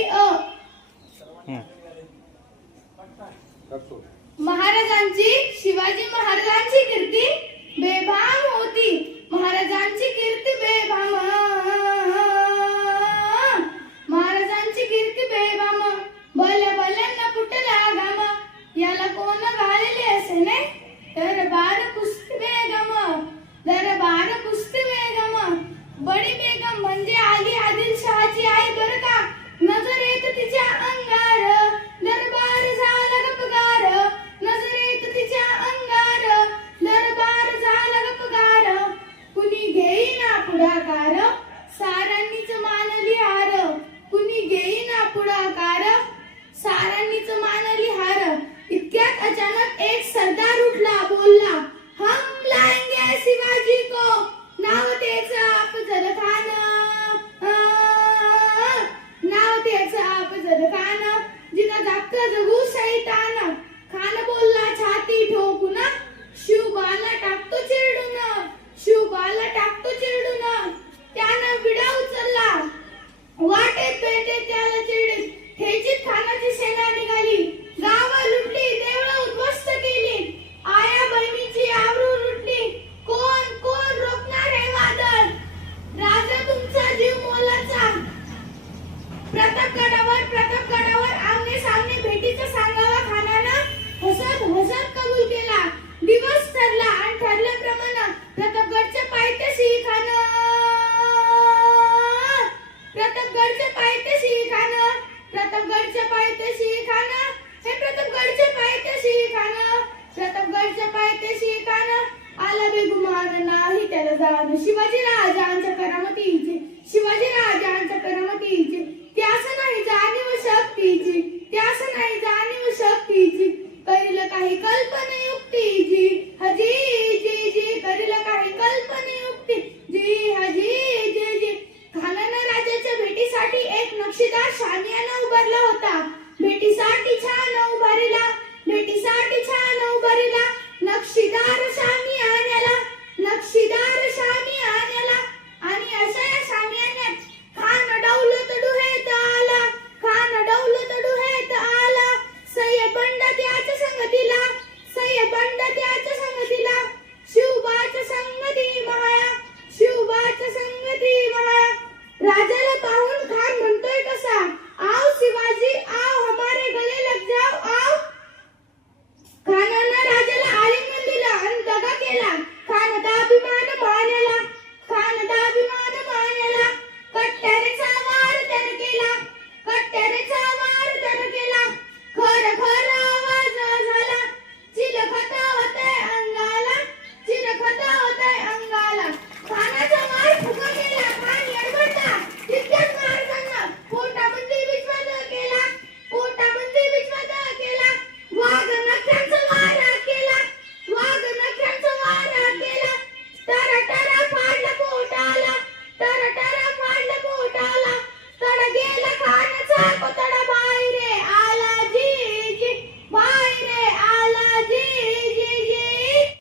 अ. महाराजांची शिवाजी महाराजांची कीर्ती बेभाम मातेशी काना आला बेगुमान नाही त्याला जाण. शिवाजी राजांच्या करामतीचे. शिवाजी राजांच्या करामतीचे. त्यास नाही जाणीव शक्तीची. त्यास नाही जाणीव शक्तीची. करील काही कल्पना युक्तीची. हजी जी जी. करील काही कल्पना युक्ती. जी हजी जी जी. खानाना राजाच्या भेटीसाठी एक नक्षीदार शानियाना उभारला होता. भेटीसाठी छान उभारिला. भेटीसाठी छान उभारिला. cidades